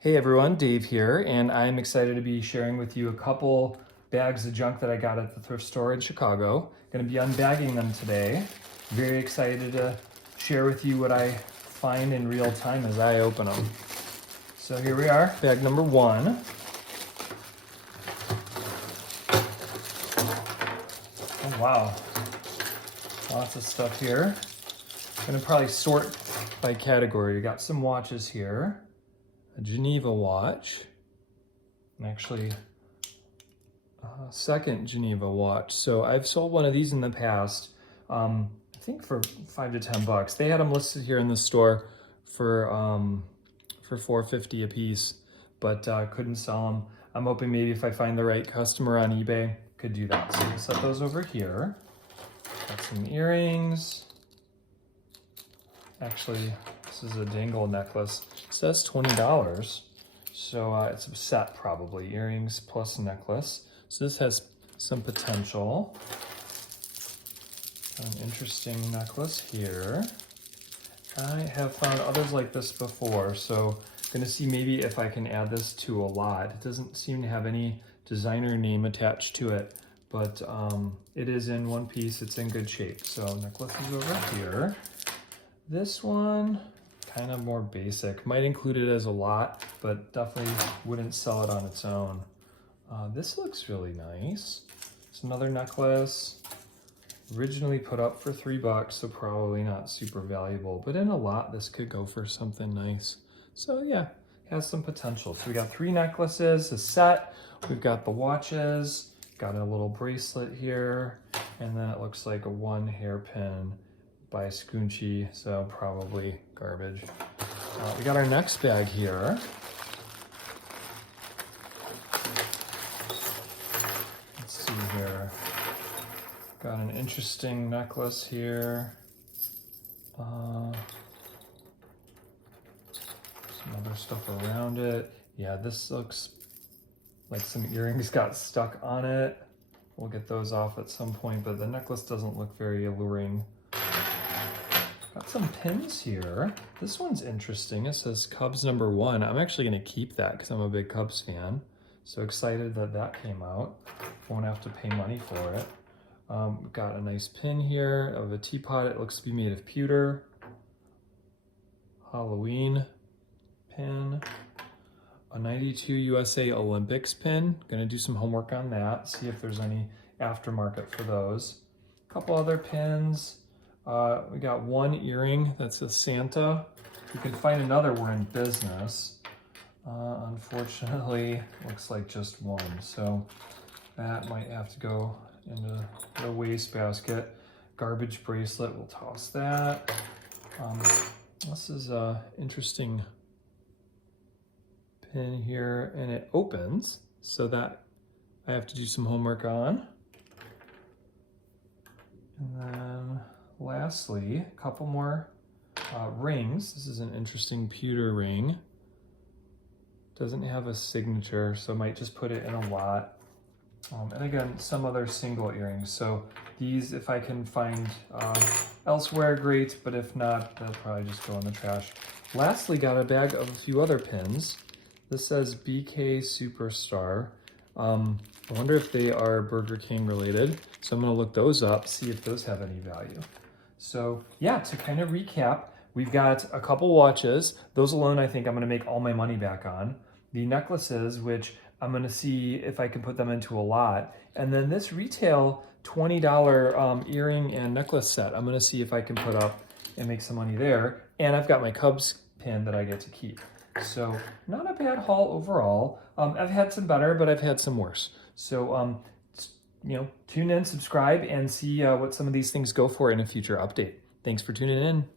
Hey everyone, Dave here, and I'm excited to be sharing with you a couple bags of junk that I got at the thrift store in Chicago. Going to be unbagging them today. Very excited to share with you what I find in real time as I open them. So here we are, bag number one. Oh wow, lots of stuff here. I'm going to probably sort by category. We got some watches here. A Geneva watch, and actually a second Geneva watch. So I've sold one of these in the past, I think for $5 to $10. They had them listed here in the store for $4.50 a piece, but couldn't sell them. I'm hoping maybe if I find the right customer on eBay, could do that. So we'll set those over here. Got some earrings. Actually, this is a dangle necklace. It says $20, so it's a set probably, earrings plus necklace. So this has some potential. An interesting necklace here. I have found others like this before, so I'm gonna see maybe if I can add this to a lot. It doesn't seem to have any designer name attached to it, but it is in one piece, it's in good shape. So necklace is over here. This one, kind of more basic. Might include it as a lot, but definitely wouldn't sell it on its own. This looks really nice. It's another necklace. Originally put up for $3, so probably not super valuable, but in a lot, this could go for something nice. So yeah, has some potential. So we got 3 necklaces, a set. We've got the watches, got a little bracelet here, and then it looks like a 1 hairpin by Scoonchy, so probably garbage. We got our next bag here. Let's see here. Got an interesting necklace here. Some other stuff around it. Yeah, this looks like some earrings got stuck on it. We'll get those off at some point, but the necklace doesn't look very alluring. Got some pins here. This one's interesting. It says Cubs #1. I'm actually gonna keep that because I'm a big Cubs fan. So excited that that came out. Won't have to pay money for it. We've got a nice pin here of a teapot. It looks to be made of pewter. Halloween pin. A 92 USA Olympics pin. Gonna do some homework on that. See if there's any aftermarket for those. A couple other pins. We got 1 earring, that's a Santa. If you can find another, we're in business. Unfortunately, looks like just 1. So that might have to go into the wastebasket. Garbage bracelet, we'll toss that. This is a interesting pin here, and it opens, so that I have to do some homework on. And then lastly, a couple more rings. This is an interesting pewter ring. Doesn't have a signature, so I might just put it in a lot. And again, some other single earrings. So these, if I can find elsewhere, great, but if not, they'll probably just go in the trash. Lastly, got a bag of a few other pins. This says BK Superstar. I wonder if they are Burger King related. So I'm gonna look those up, see if those have any value. So yeah, to kind of recap, we've got a couple watches. Those alone, I think I'm gonna make all my money back on. The necklaces, which I'm gonna see if I can put them into a lot. And then this retail $20 earring and necklace set, I'm gonna see if I can put up and make some money there. And I've got my Cubs pin that I get to keep. So not a bad haul overall. I've had some better, but I've had some worse. So, tune in, subscribe, and see what some of these things go for in a future update. Thanks for tuning in.